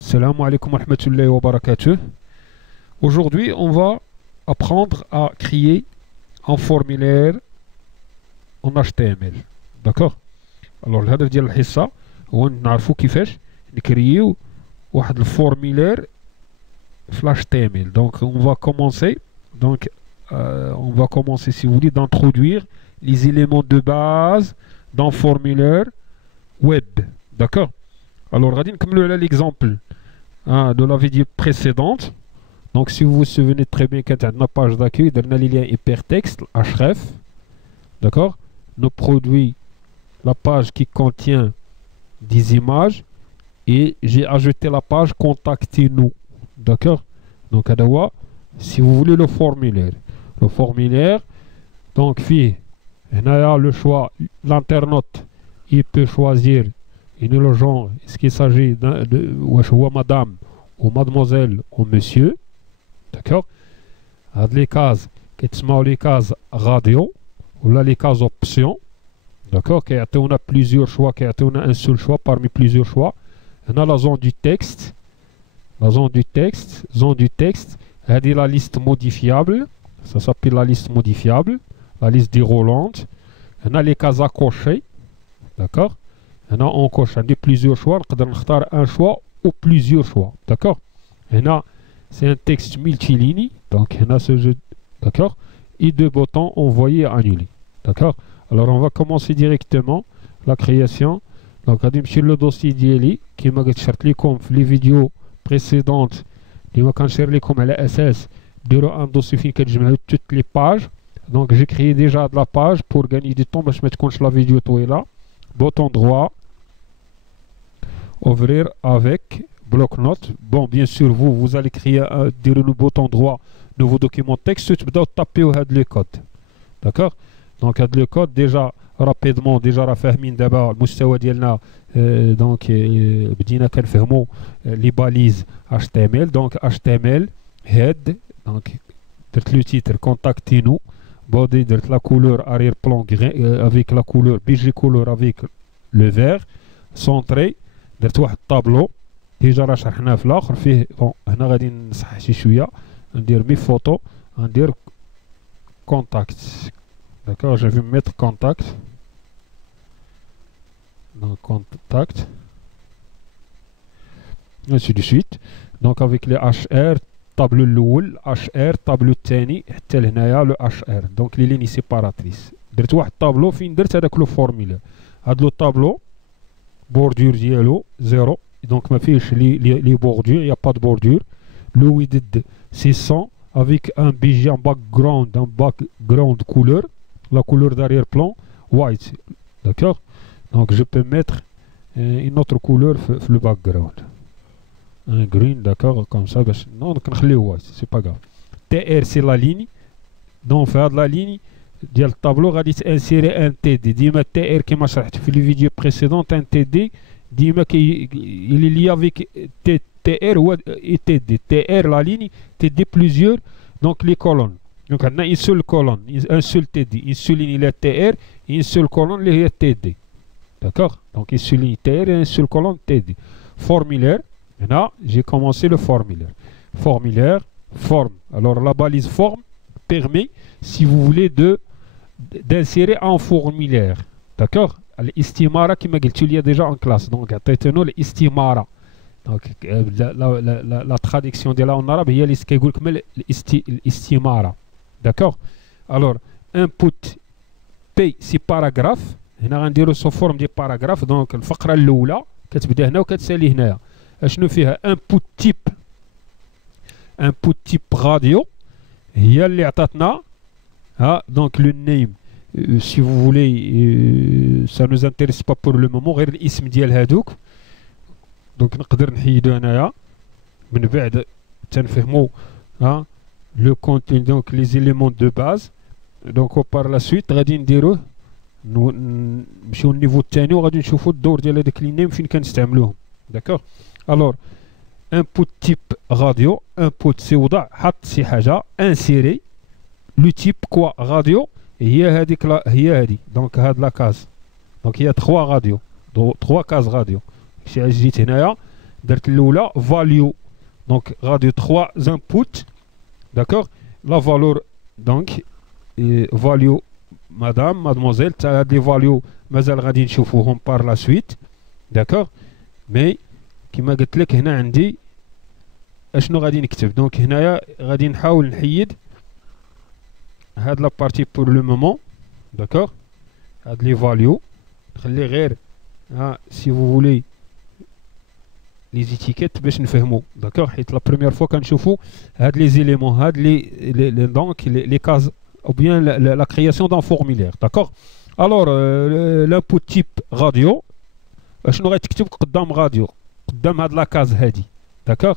Salam alaikum wa rahmatullahi wa barakatuh. Aujourd'hui, on va apprendre à créer un formulaire en HTML. D'accord? Alors, الهدف ديال الحصة هو نعرفوا كيفاش نكريو واحد الفورمulaire في HTML. Donc, on va commencer. Donc, on va commencer, si vous voulez, d'introduire les éléments de base d'un formulaire web. D'accord? Alors, غادي نكملوا على l'exemple de la vidéo précédente. Donc, si vous vous souvenez très bien, quand on a une page d'accueil, on a les liens hypertexte, href. D'accord? Nous produit la page qui contient des images et j'ai ajouté la page contactez-nous. D'accord? Donc, si vous voulez le formulaire. Le formulaire, donc, il y a le choix, l'internaute, il peut choisir le genre, est-ce qu'il s'agit de madame ou mademoiselle ou monsieur. D'accord? Les cases qui sont les cases radio ou là les cases options. D'accord? On a plusieurs choix, on a un seul choix parmi plusieurs choix. On a la zone du texte. La zone du texte, c'est la liste modifiable. Ça s'appelle la liste modifiable. La liste déroulante. On a les cases à cocher. D'accord? On coche plusieurs choix. On peut un choix ou plusieurs choix. D'accord? C'est un texte multiligne. Donc, on a ce jeu. D'accord? Et deux boutons envoyer et annuler. D'accord? Alors, on va commencer directement la création. Donc, on va sur le dossier d'Eli qui m'a dit comme les vidéos précédentes. Il m'a dit comme à SS de un dossier qui a toutes les pages. Donc, j'ai créé déjà de la page pour gagner du temps. Je vais mettre la vidéo tout est là. Bouton droit. Ouvrir avec bloc-notes. Bon, bien sûr, vous allez créer le bouton droit, nouveau document texte, tu peux taper le code. D'accord? Donc, le code, déjà, rapidement, déjà, فاهمين دابا المستوى ديالنا donc بدينا كنفهموا les balises HTML. Donc, HTML, head, donc, درت le titre, contactez-nous. Body, درت la couleur arrière-plan avec la couleur, BG couleur avec le vert. Centré. درت واحد الطابلو ديجا راه شرحناه في الاخر فيه بون هنا غادي نصحح شي شويه ندير مي فوتو ندير كونتاكت. D'accord, je vais mettre contact. Donc contact. Ainsi de suite. Donc avec les HR, tableau الاول HR, tableau الثاني حتى لهنايا لو HR. Donc les lignes séparatrices. درت واحد الطابلو فين درت هذاك لو فورمولا. هاد لو طابلو bordure dialo 0, donc ma fiche les bordures, il n'y a pas de bordure. Le width c'est 100 avec un BG en background couleur, la couleur d'arrière-plan white. D'accord? Donc je peux mettre une autre couleur le background, un green, d'accord, comme ça. Non, donc white, c'est pas grave. TR c'est la ligne, donc faire de la ligne ديال الطابلو غادي تانسيري ان تي دي ديما تي ار كما شرحت في لي فيديو بريسيدونت. ان تي دي ديما il y avec تي ار هو تي دي تي ار لا ليني تي دي بليزيور. دونك لي كولون دونك عندنا اون سول كولون ان سول تي دي اون سول ليني لا تي ار اون سول كولون اللي هي تي دي. داكوغ دونك اون سول ليني تي ار اون سول كولون تي دي. فورمulaire هنا j'ai commencé le formulaire forme. Alors la balise forme permet, si vous voulez, d'insérer un formulaire. D'accord? L'estimara qui m'a dit il y a déjà en classe. Donc, attendez-nous l'estimara. Donc, la traduction de là en arabe, il y a l'estimara. D'accord? Alors, input P, c'est paragraphe. On a rendu sous forme de paragraphe. Donc, le فقرة الأولى كتبدا هنا وكتسالي هنايا. أشنو فيها؟ input type radio. هي اللي عطاتنا donc le name si vous voulez ça nous intéresse pas pour le moment غير الاسم ديال هادوك. دونك نقدر نحيدو هنايا من بعد تنفهمو le contenu, donc les éléments de base. Donc par la suite غادي نديروه نمشيو النيفو الثاني وغادي نشوفو الدور ديال هذاك لي نيم فين كنستعملوهم. داكوغ alors input type radio. input c'est وضع حط شي حاجه انسيري لو تيب كوا راديو هي هذيك هي هذه. دونك هاد لا كاز دونك هي 3 راديو trois cases radio. Si جيت هنايا درت الاولى value, donc radio 3 inputs, d'accord, la valeur donc value madame mademoiselle, هاد لي value مازال غادي نشوفوهم par la suite, d'accord, mais كما قلت لك هنا عندي اشنو غادي نكتب. دونك هنايا غادي نحاول نحيد هاد لا بارتي بور لو مومون، داكوغ، هاد لي فاليو نخلي غير ها سي فو فولي لي زيتيكيت باش نفهمو، داكوغ، حيت لا بروميير فوا كنشوفو هاد لي زيليمون، هاد لي دونك لي كاز او بيان لا كرياسيون دان فورميلير، داكوغ. الوغ لانبوت تيب راديو، اشنو غتكتب قدام راديو؟ قدام هاد لا كاز هادي، داكوغ.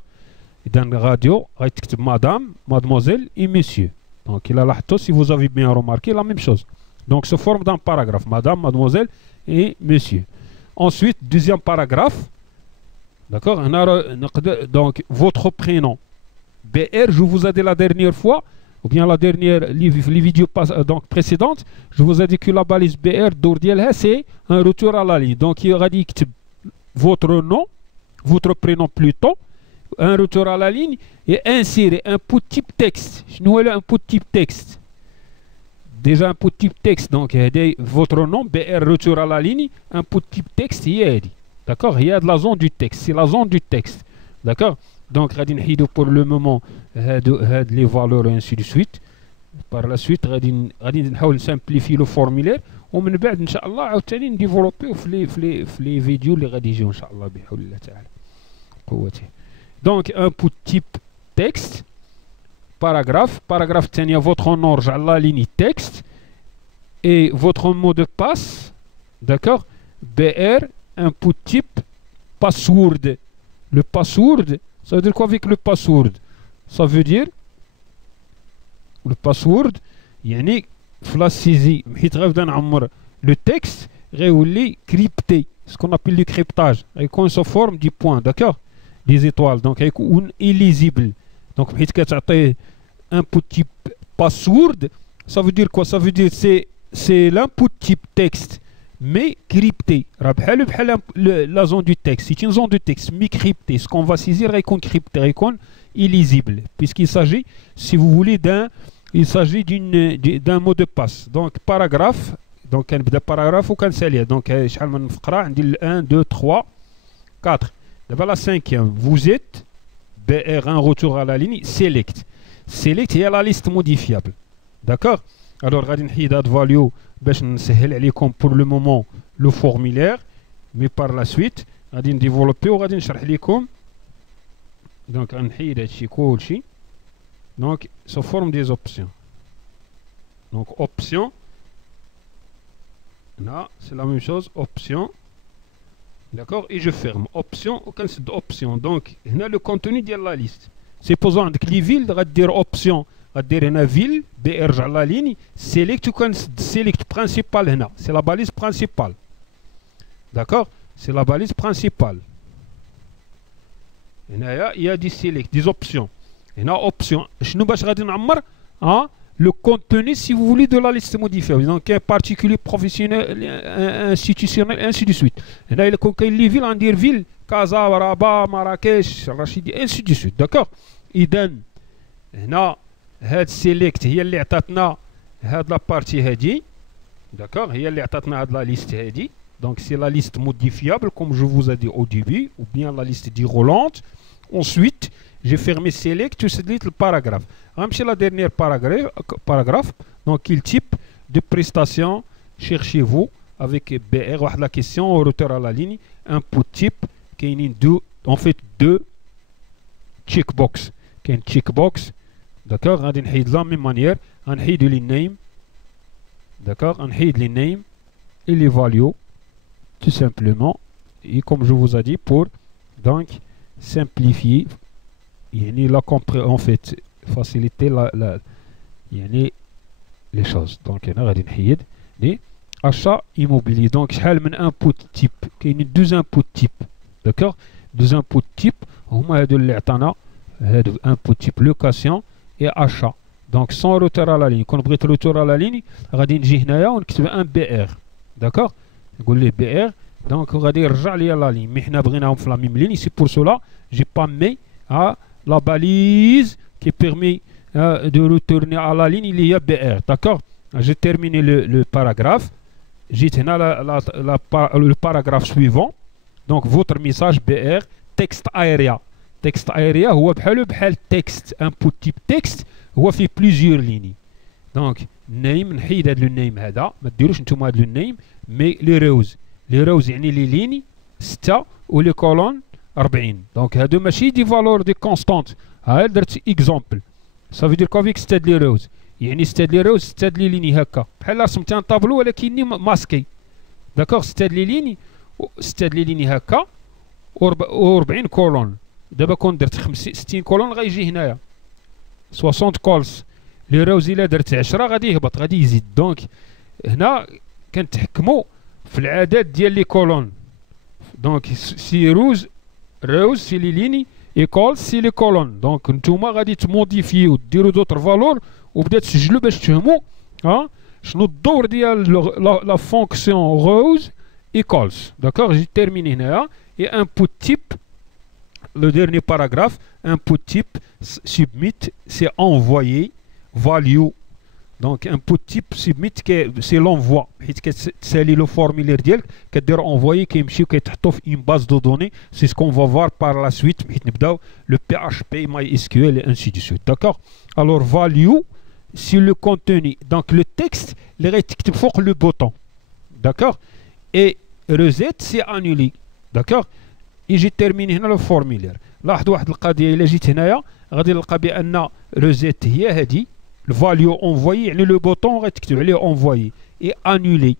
إذا راديو غتكتب مادام مادموزيل اي مسيو. دونك إلا لاحظتو سي فوز افي بيان روماركي لا ميم شوز، دونك سو فورم دان باراغراف مادام مادموزيل اي مسيو. Ensuite, deuxième paragraphe, d'accord, donc votre prénom BR, je vous ai dit la dernière fois, ou bien la dernière, les vidéos donc précédentes, je vous ai dit que la balise BR d'Ordiel, c'est un retour à la ligne. Donc il y aura dit votre nom, votre prénom plutôt, un retour à la ligne et insérer un input type texte. Je nous ai un input type texte. Déjà un input type texte, donc votre nom, BR retour à la ligne, un input type texte, d'accord, il y a de la zone du texte, c'est la zone du texte, d'accord. Donc pour le moment les valeurs et ainsi de suite. Par la suite غادي نحاول simplifier le formulaire ومن بعد ان شاء الله عاوتاني نديفلوبيو في لي فيديو اللي غادي يجيو ان شاء الله بحول الله تعالى قوته. Donc input type texte, paragraphe الثانية votre nom رجع la ligne texte et votre mot de passe, d'accord, BR input type password. Le password, ça veut dire quoi avec le password? Ça veut dire le password يعني في لا سيزي حيت غنبدا نعمر لو تكست غيولي كريبتي، ce qu'on appelle le cryptage، غيكون sous forme du point، d'accord، des étoiles، donc غيكون illisible. donc حيت كتعطيه input type password، ça veut dire quoi? ça veut dire c'est l'input type texte mais crypté، راه بحال la zone du texte، c'est une zone de texte mais cryptée. ce qu'on va saisir غيكون crypté، غيكون illisible puisqu'il s'agit, si vous voulez, il s'agit d'un mot de passe. Donc paragraphe، donc كنبدا paragraphe وكنساليه. donc شحال من فقره عندي 1 2 3 4. دابا la cinquième, vous êtes BR un retour à la ligne select. select هي la liste modifiable، d'accord. alors غادي نحيد هاد value باش نسهل عليكم pour le moment le formulaire، mais par la suite غادي نديفلوبي وغادي نشرح لكم. donc غنحيد هادشي كلشي. donc sous forme des options. donc option là c'est la même chose, option, d'accord, et je ferme option وكنسد option. donc هنا le contenu ديال la liste. supposons عندك لي فيل غدير option، غدير هنا فيل بي ارجع لا ليني سيليكت وكنسد سيليكت برينسيبال هنا سي لا باليز برينسيبال، d'accord، سي لا باليز برينسيبال. هنايا يا دي سيليكت دي اوبسيون. هنا اوبسيون شنو باش غادي نعمر؟ le contenu, si vous voulez, de la liste modifiable. donc un particulier, professionnel, institutionnel, ainsi de suite. هنا il y a les villes en dire ville كازا رابا مراكش رشيدي ainsi de suite، d'accord. اذا هنا هاد سيليكت هي اللي عطاتنا هاد لا بارتي هادي، d'accord، هي اللي عطاتنا هاد لا ليست هادي. donc c'est la liste modifiable comme je vous ai dit au début, ou bien la liste déroulante. ensuite j'ai fermé select to select le paragraphe. غنمشي la dernière paragraphe. donc quel type de prestation cherchez-vous avec BR؟ واحد la question au retour à la ligne. input type كاينين en fait deux checkbox. كاين checkbox، d'accord، غادي نحيد la même manière، غنحيدو les name، d'accord، غنحيد les name et les values tout simplement. et comme je vous ai dit pour donc simplifier يعني la en fait faciliter يعني les choses. donc هنا غادي نحيد لي achat immobilier. donc شحال من input type؟ كاينين deux input type، d'accord، deux input type هما هادو اللي عطانا هادو input type location et achat. donc sans retour à la ligne. كون بغيت retour à la ligne غادي نجي هنايا ونكتب un BR، d'accord، نقول ليه BR Donc غادي يرجع لي لا لين مي حنا بغيناهم في لا ميم لين سي بور سولا جي با مي لا باليز qui permet de retourner à la ligne il y a BR. D'accord? J'ai terminé le paragraphe. J'ai le paragraphe suivant. Donc votre message BR texte area. Texte area هو بحال texte input type texte هو في plusieurs lignes. Donc name نحيد هذا النيم هذا ما ديروش نتوما هذا النيم مي لي روز. لي روز يعني لي ليني 6 ولي كولون 40. دونك هادو ماشي دي فالور دي كونستانت. ها درت اكزومبل. صافي دير كوفيك 6 لي روز يعني 6 لي روز 6 لي ليني هكا بحال رسمت ان طابلو ولكن ماسكي. داكوغ 6 لي ليني 6 لي ليني هكا و40 كولون. دابا كون درت 60 كولون غيجي هنايا 60 كولز. لي روز الا درت 10 غادي يهبط غادي يزيد. دونك هنا كنتحكموا في العدد ديال لي كولون. دونك سي روز سي لي ليني ايكول سي لي كولون. دونك نتوما غادي تموديفيو ديروا دوطر فالور وبدا تسجلوا باش تفهموا شنو الدور ديال لا فونكسيون روز ايكولز. داكوغ جي تيرميني هنايا اي انبوت تيب لو ديرني باراغراف انبوت تيب سبميت سي انفويي فاليو. دونك انبوت تيب سبميت سي لونفوا حيت كتسالي لو فورميلير ديالك كدير انفويي كيمشيو كيتحطوا في اون باز دو دوني. سي سكون فا فوار بار لا سويت حيت نبداو لو بي اش بي ماي اس كيو ال اي انسي دو سويت. داكوغ الور فاليو سي لو كونتوني دونك لو تكست اللي غيتكتب فوق لو بوطون. داكوغ اي روزيت سي انولي. داكوغ يجي تيرميني هنا لو فورميلير. لاحظ واحد القضيه الا جيت هنايا غادي نلقى بان روزيت هي هادي الفاليو انفويي يعني لو بوطون غتكتب عليه انفويي اي انولي.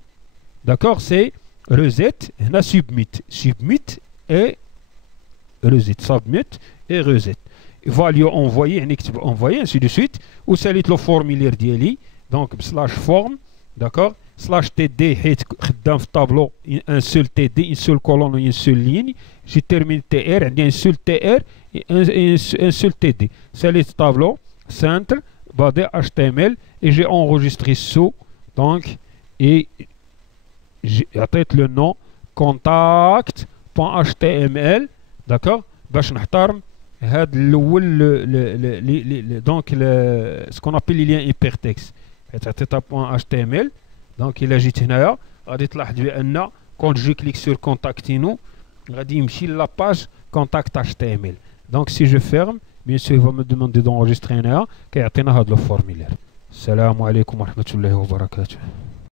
داكوغ سي روزيت هنا سبميت سبميت اي روزيت سبميت اي روزيت فاليو انفويي يعني كتب انفويي انسي دو سويت وساليت لو فورميلير ديالي دونك بسلاش فورم. داكوغ سلاش تي دي حيت خدام في الطابلو ان سول تي دي ان سول كولون و ان سول لين. جي تيرمين تي ار عندي ان سول تي ار ان سول تي دي. ساليت الطابلو سنتر body HTML et j'ai enregistré ce donc et j'ai عطيت le nom contact.html. d'accord باش نحترم هاد الاول دونك ce qu'on appelle les liens hypertextes عطيتها .html. دونك الا جيت هنايا غادي تلاحظ بان كون جو كليك سور كونتاكتينو غادي يمشي لاباج contact HTML. donc si je ferme bien sûr il va me demander d'enregistrer هنايا كيعطينا هذا الفورميلير. السلام عليكم ورحمة الله وبركاته.